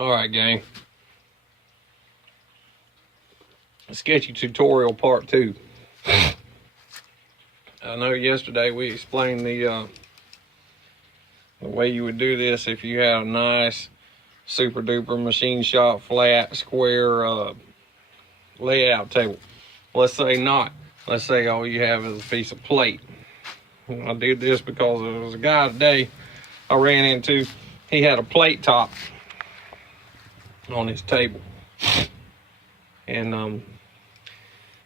All right, gang. Sketchy tutorial part 2. I know yesterday we explained the way you would do this if you had a nice super duper machine shop flat square layout table. Let's say not. Let's say all you have is a piece of plate. I did this because there was a guy today I ran into. He had a plate top on his table, and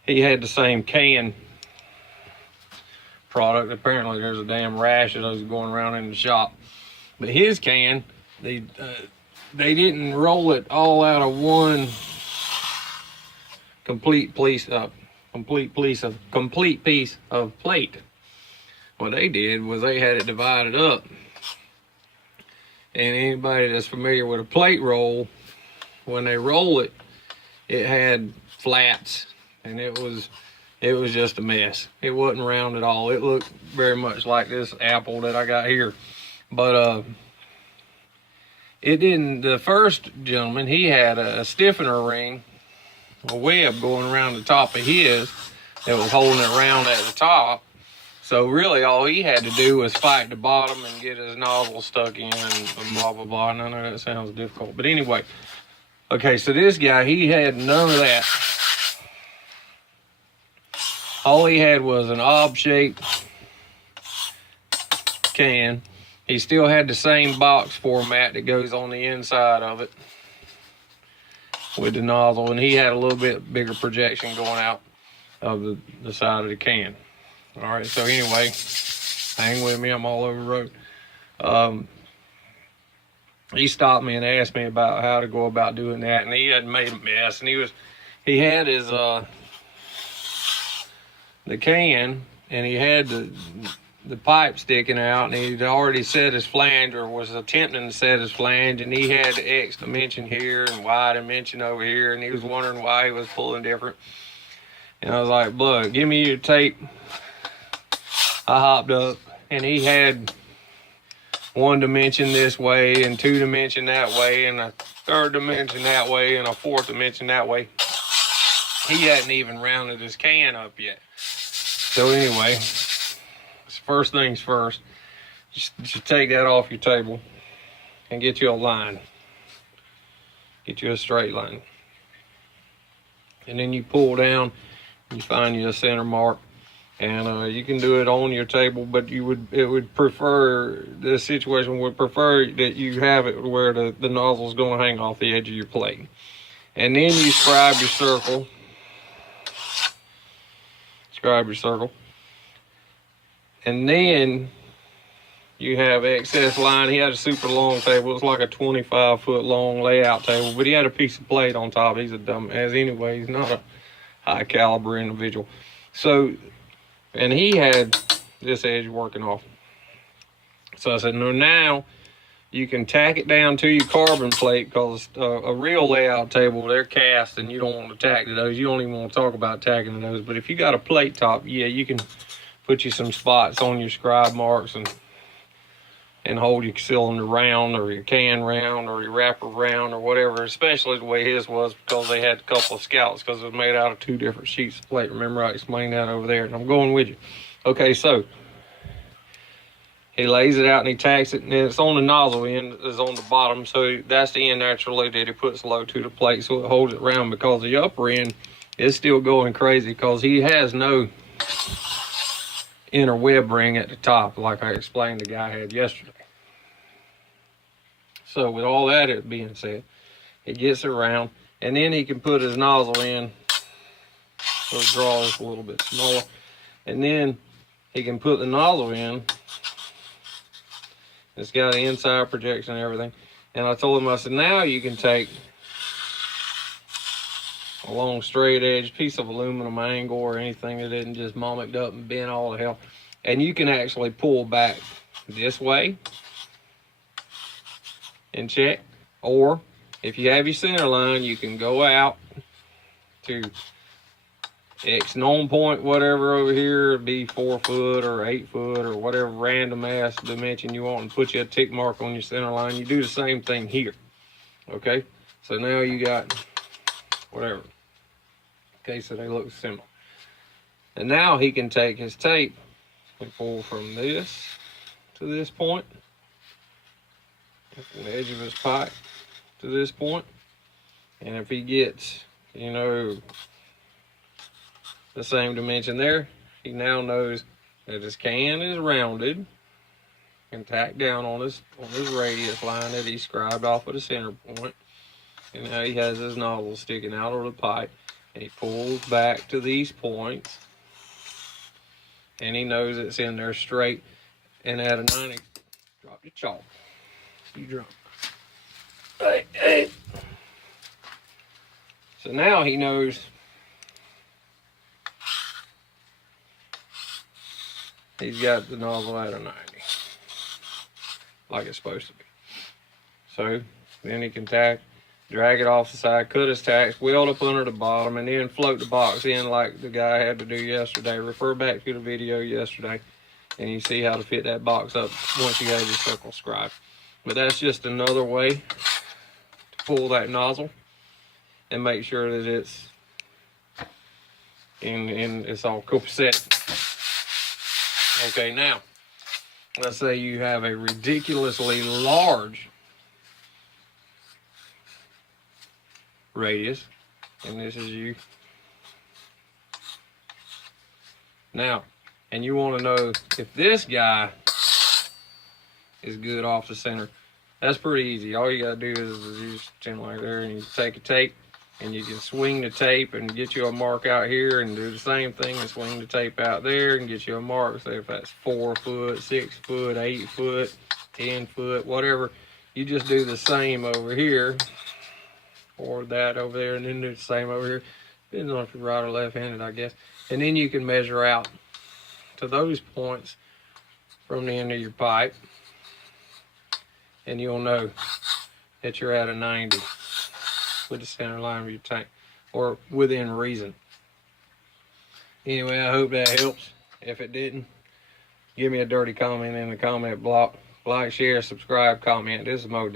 he had the same can product. Apparently there's a damn rash of those going around in the shop, but his can, they didn't roll it all out of one complete piece of plate. What they did was they had it divided up, and anybody that's familiar with a plate roll, when they roll it, it had flats, and it was just a mess. It wasn't round at all. It looked very much like this apple that I got here, but it didn't. The first gentleman, he had a stiffener ring, a web going around the top of his that was holding it round at the top. So really all he had to do was fight the bottom and get his nozzle stuck in and blah, blah, blah. And I know that sounds difficult, but anyway. Okay, so this guy, he had none of that. All he had was an ob-shaped can. He still had the same box format that goes on the inside of it with the nozzle, and he had a little bit bigger projection going out of the side of the can. All right, so anyway, hang with me, I'm all over the road. He stopped me and asked me about how to go about doing that, and he had made a mess, and he had his the can, and he had the pipe sticking out, and he'd already set his flange, or was attempting to set his flange, and he had the X dimension here and Y dimension over here, and he was wondering why he was pulling different. And I was like, "Bud, give me your tape." I hopped up, and he had one dimension this way, and two dimension that way, and a third dimension that way, and a fourth dimension that way. He hadn't even rounded his can up yet. So anyway, first things first, just take that off your table and get you a line. Get you a straight line. And then you pull down, you find you a center mark. And you can do it on your table, but the situation would prefer that you have it where the nozzle is going to hang off the edge of your plate. And then you scribe your circle. And then you have excess line. He had a super long table. It's like a 25-foot long layout table, but he had a piece of plate on top. He's a dumbass anyway. He's not a high caliber individual. So, and he had this edge working off. So I said, no, now you can tack it down to your carbon plate, because a real layout table, they're cast, and you don't want to tack to those. You don't even want to talk about tacking to those. But if you got a plate top, yeah, you can put you some spots on your scribe marks and hold your cylinder round, or your can round, or your wrapper round, or whatever, especially the way his was, because they had a couple of scallops, because it was made out of two different sheets of plate. Remember, I explained that over there, and I'm going with you. Okay, so he lays it out and he tacks it, and it's on the nozzle end, is on the bottom, so that's the end naturally that he puts low to the plate, so it holds it round, because the upper end is still going crazy, because he has no inner web ring at the top, like I explained the guy had yesterday. So with all that being said, it gets around, and then he can put his nozzle in. So draw this a little bit smaller, and then he can put the nozzle in. It's got an inside projection and everything. And I told him, I said, now you can take a long straight edge piece of aluminum angle or anything that isn't just mimicked up and bent all to hell, and you can actually pull back this way and check. Or if you have your center line, you can go out to X known point, whatever over here, be 4 foot or 8 foot or whatever random ass dimension you want, and put you a tick mark on your center line. You do the same thing here. Okay, so now you got whatever. Okay, so they look similar. And now he can take his tape and pull from this to this point, from the edge of his pipe to this point. And if he gets, you know, the same dimension there, he now knows that his can is rounded and tacked down on his radius line that he scribed off at the center point. And now he has his nozzle sticking out of the pipe, and he pulls back to these points, and he knows it's in there straight. And at a 90, drop your chalk. You drunk. Hey, hey. So now he knows he's got the nozzle at a 90, like it's supposed to be. So then he can drag it off the side, cut his tacks, weld up under the bottom, and then float the box in like the guy had to do yesterday. Refer back to the video yesterday, and you see how to fit that box up once you have your circle scribe. But that's just another way to pull that nozzle and make sure that it's it's all copacetic. Okay, now let's say you have a ridiculously large radius, and this is you. Now, and you want to know if this guy is good off the center. That's pretty easy. All you gotta do is use something like there, and you take a tape, and you can swing the tape and get you a mark out here, and do the same thing and swing the tape out there and get you a mark. Say if that's 4 foot, 6 foot, 8 foot, 10 foot, whatever. You just do the same over here, or that over there, and then do the same over here. Depends on if you're right or left-handed, I guess. And then you can measure out to those points from the end of your pipe, and you'll know that you're at a 90 with the center line of your tank, or within reason. Anyway, I hope that helps. If it didn't, give me a dirty comment in the comment block. Like, share, subscribe, comment. This is Mo.